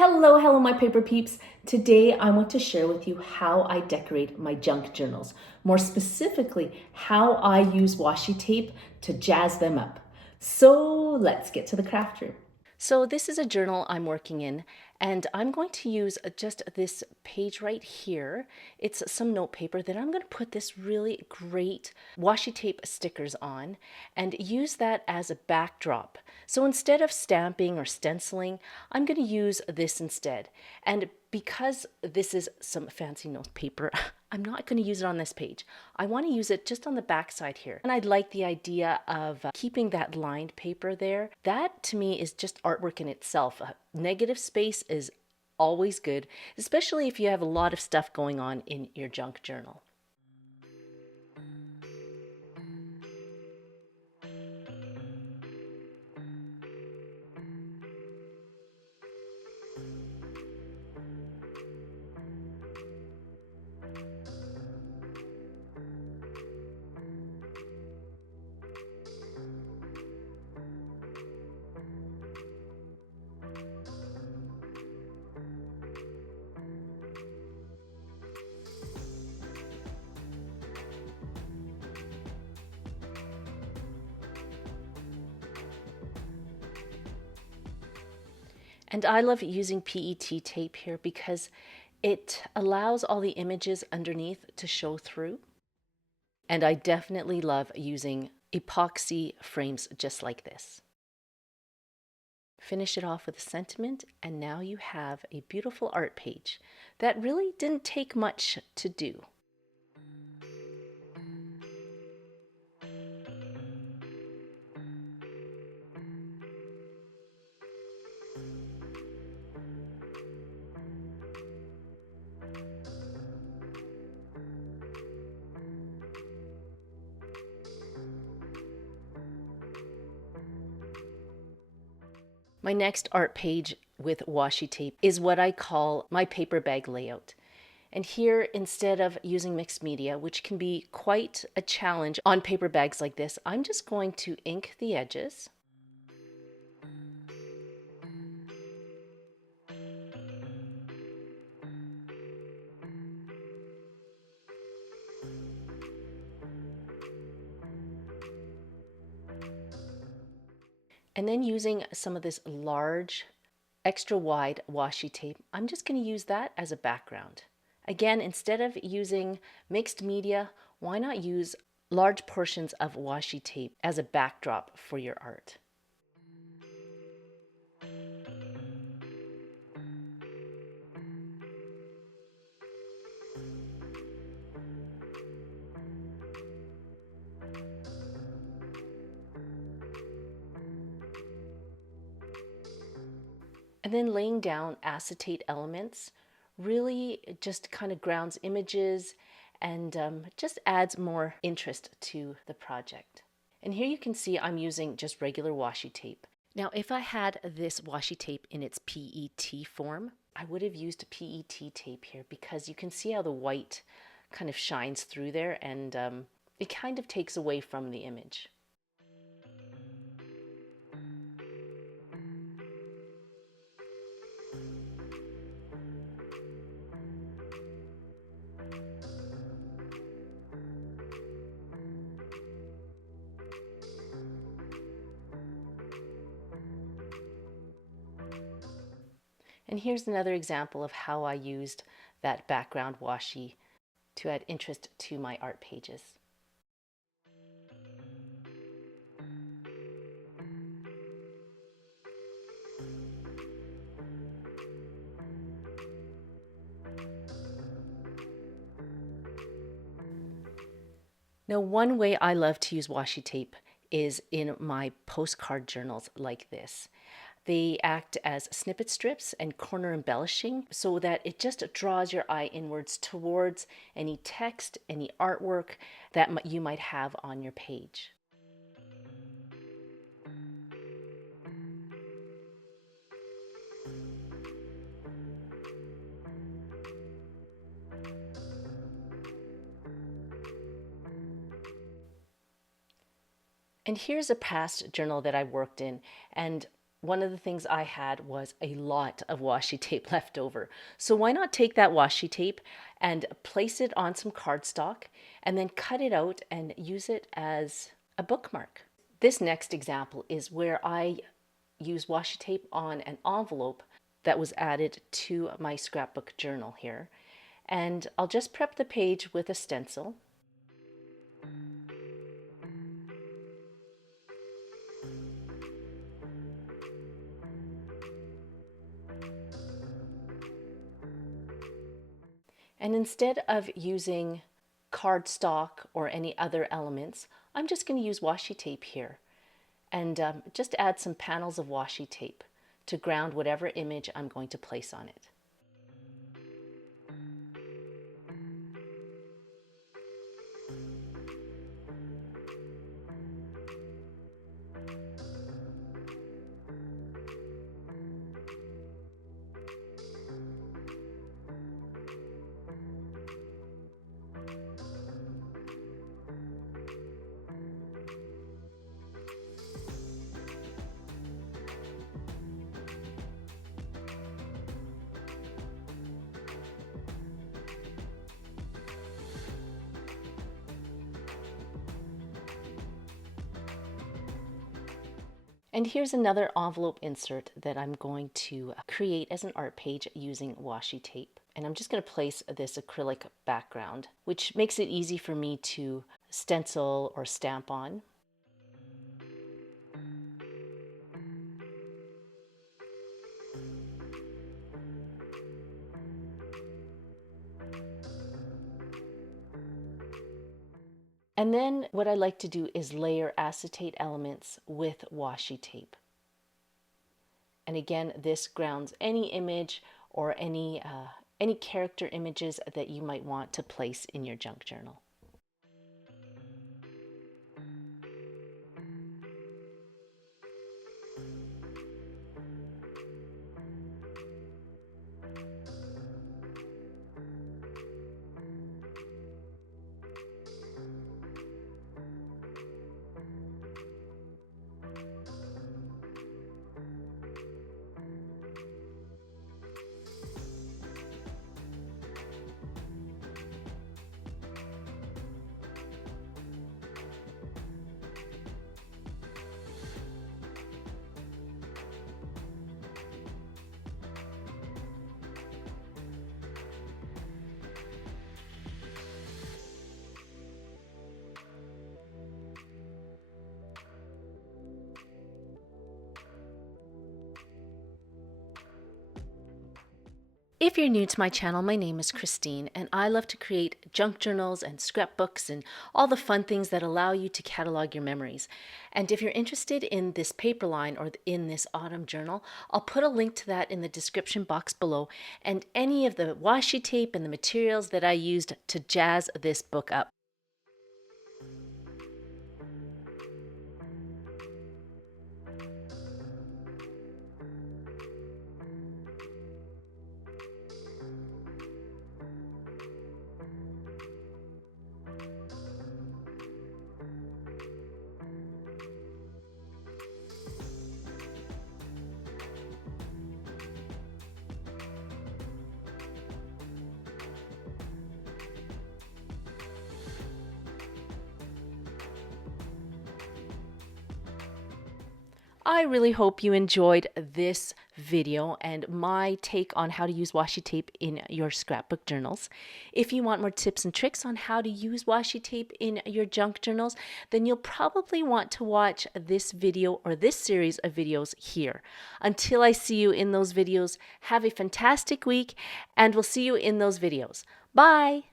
Hello, my paper peeps. Today I want to share with you how I decorate my junk journals. More specifically, how I use washi tape to jazz them up. So let's get to the craft room. So this is a journal I'm working in, and I'm going to use just this page right here. It's some note paper that I'm going to put this really great washi tape stickers on and use that as a backdrop. So instead of stamping or stenciling, I'm going to use this instead. And because this is some fancy note paper, I'm not going to use it on this page. I want to use it just on the back side here. And I like the idea of keeping that lined paper there. That to me is just artwork in itself. Negative space is always good, especially if you have a lot of stuff going on in your junk journal. And I love using PET tape here because it allows all the images underneath to show through. And I definitely love using epoxy frames just like this. Finish it off with a sentiment, and now you have a beautiful art page that really didn't take much to do. My next art page with washi tape is what I call my paper bag layout. And here, instead of using mixed media, which can be quite a challenge on paper bags like this, I'm just going to ink the edges. And then using some of this large, extra wide washi tape, I'm just going to use that as a background. Again, instead of using mixed media, why not use large portions of washi tape as a backdrop for your art? And then laying down acetate elements really just kind of grounds images and just adds more interest to the project. And here you can see I'm using just regular washi tape. Now, if I had this washi tape in its PET form, I would have used PET tape here because you can see how the white kind of shines through there, and it kind of takes away from the image. And here's another example of how I used that background washi to add interest to my art pages. Now, one way I love to use washi tape is in my postcard journals like this. They act as snippet strips and corner embellishing so that it just draws your eye inwards towards any text, any artwork that you might have on your page. And here's a past journal that I worked in, and one of the things I had was a lot of washi tape left over. So why not take that washi tape and place it on some cardstock and then cut it out and use it as a bookmark. This next example is where I use washi tape on an envelope that was added to my scrapbook journal here. And I'll just prep the page with a stencil. And instead of using cardstock or any other elements, I'm just going to use washi tape here and just add some panels of washi tape to ground whatever image I'm going to place on it. And here's another envelope insert that I'm going to create as an art page using washi tape. And I'm just going to place this acrylic background, which makes it easy for me to stencil or stamp on. And then what I like to do is layer acetate elements with washi tape. And again, this grounds any image or any character images that you might want to place in your junk journal. If you're new to my channel, my name is Christine, and I love to create junk journals and scrapbooks and all the fun things that allow you to catalog your memories. And if you're interested in this paper line or in this autumn journal, I'll put a link to that in the description box below, and any of the washi tape and the materials that I used to jazz this book up. I really hope you enjoyed this video and my take on how to use washi tape in your scrapbook journals. If you want more tips and tricks on how to use washi tape in your junk journals, then you'll probably want to watch this video or this series of videos here. Until I see you in those videos, have a fantastic week, and we'll see you in those videos. Bye!